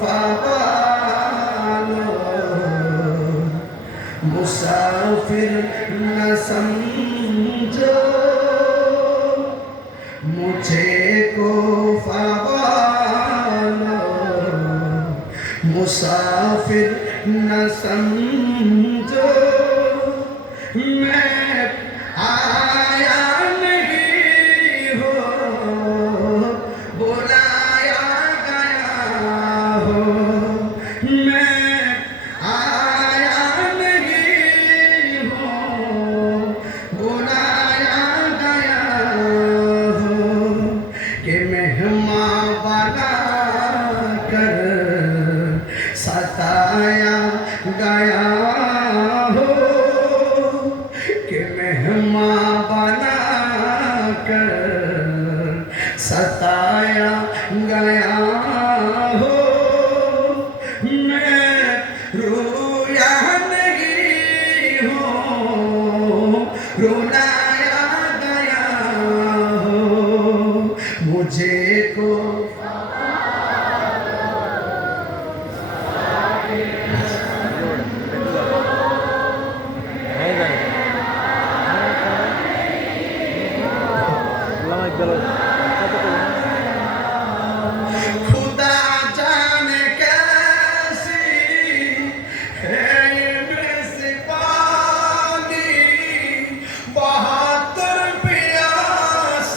फवालो मुसाफिर न समझो मुझे को फवालो मुसाफिर न समझो मैं आया नहीं हो बुलाया गया हो मैं आया नहीं हो बुलाया गया हो कि मेहमान बना कर सताया गया हो कि मेहमान बना कर सताया गया हो मैं रोया नहीं हूँ रुलाया गया हो मुझे को खुदा जाने कैसी है ये मेज़बानी बहादुर प्यास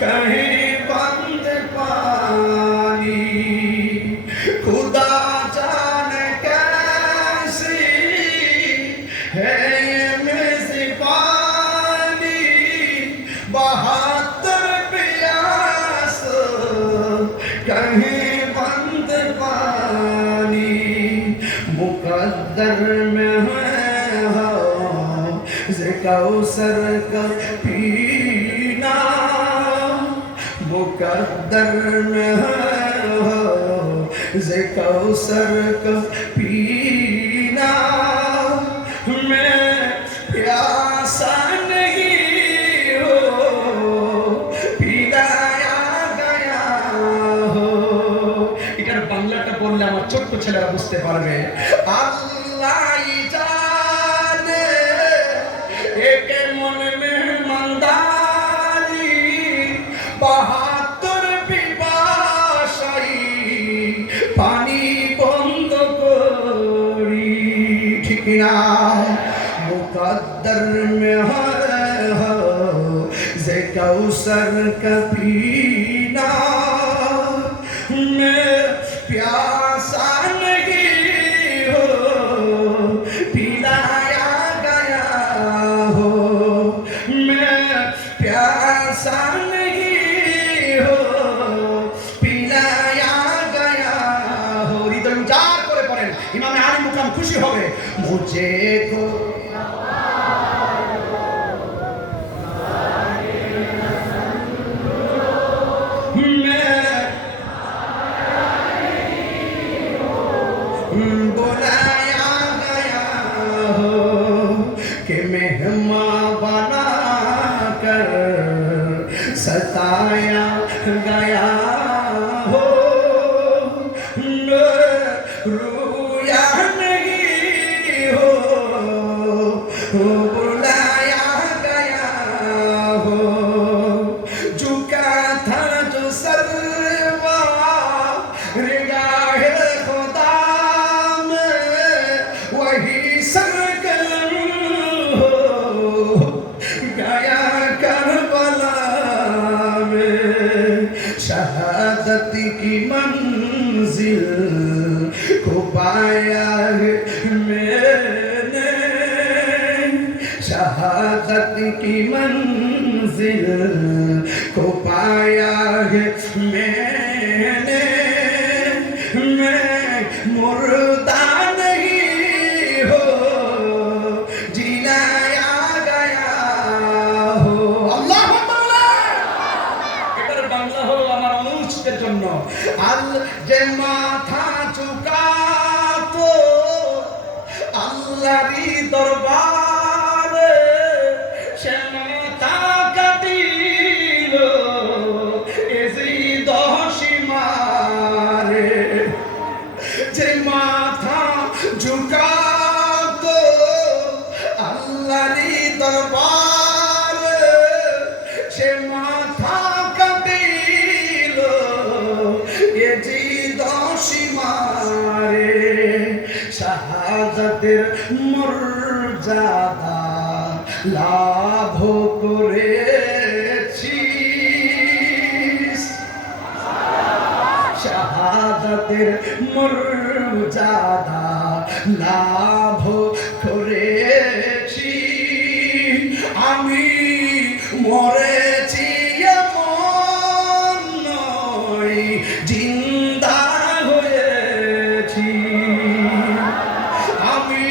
कहीं बंद पानी खुदा जाने कैसी है ये मेज़बानी बहादुर प्यास कहीं बंद पानी मुकद्दर में है हो कौसर का पीना मुकद्दर में है हो कौसर का पीना मैं प्यासा नहीं हो पिलाया गया हो এটার বাংলাটা বললে আমার ছোট্ট ছেলেরা বুঝতে পারবে আল্লাহ জানে একে মনে মেহমানদারি বাহাত্তর পিপাসাই পানি বন্ধ করি ঠিক না मुकद्दर में है हो जे कौसर का पीना मैं प्यासा नहीं हो पिलाया गया हो मैं प्यासा नहीं हो पिलाया गया हो হৃদয় উজাড় করে পড়েন ইমামে আলী মুকাম খুশি হবে मुझे को बुलाया गया हो कि मेहमान बना कर सताया गया हो रोया नहीं हो बुलाया गया हो झुका था जो सरवा रिगाहे खुदा वही सरकलम हो गया करबला में शहादत की मंजिल को पाया है मैंने शहादत की मंजिल को पाया है मैंने मैं मुर्दा আল যে মাথা ঝুকাতো আল্লাহরই দরবারে সে মাথা কাটিল এজি দশিমার শাহাদাতের মর্যাদা লাভ করেছি, শাহাদাতের মর্যাদা লাভ করেছি। আমি মরেছি এমন নয়, জিন্দা হয়েছি। আমি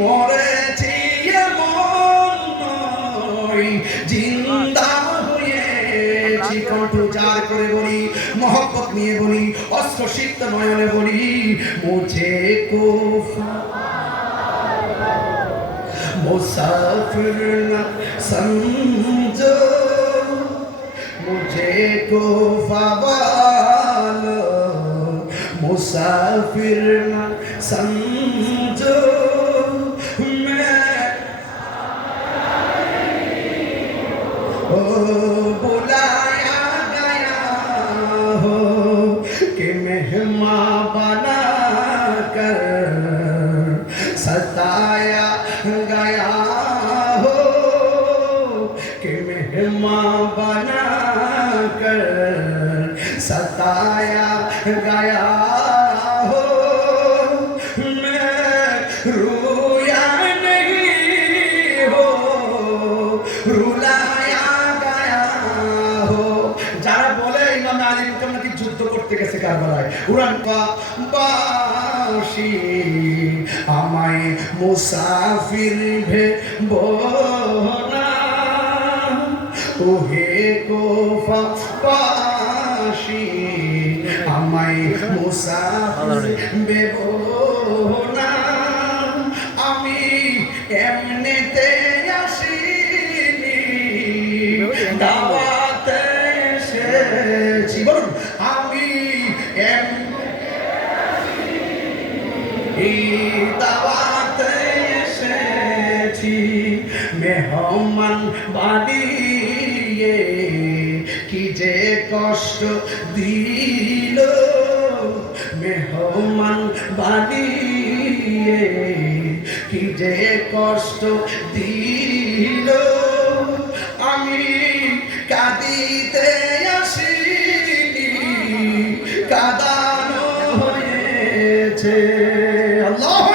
মরেছি এমন নয়, জিন্দা হয়েছি। কণ্ঠ উজাড় করে বলি, মহব্বত নিয়ে বলি, অস্ত্র সিক্ত নয়নে বলি, মুঝে কো मुसाफिर न समझो, मुझे को फवालो मुसाफिर न समझो। मैं ओ बुलाया गया हो कि मेहमान बना कर, सताया गया हो कि मेहमान बना कर, सताया गया हो। मैं रोया नहीं हो, रुलाया गया हो। যারা বলে ইমাম আলী মুকাম নাকি যুদ্ধ করতে গেছে কারবালায়, উড়ান বাসী আমায় মুসাফির ভেবো না, ওহে কোফাবাসী আমায় মুসাফির ভেবো না। আমি এমনিতে আসিনি, দাওয়াতে এসেছি। বলুন, আমি দাওয়াতে এসেছি। মেহমান বানিয়ে কি যে কষ্ট দিল, মেহমান বানিয়ে কি যে কষ্ট দিল। আমি কাঁদিতে আসিনি, কাঁদানো হয়েছে। আল্লাহ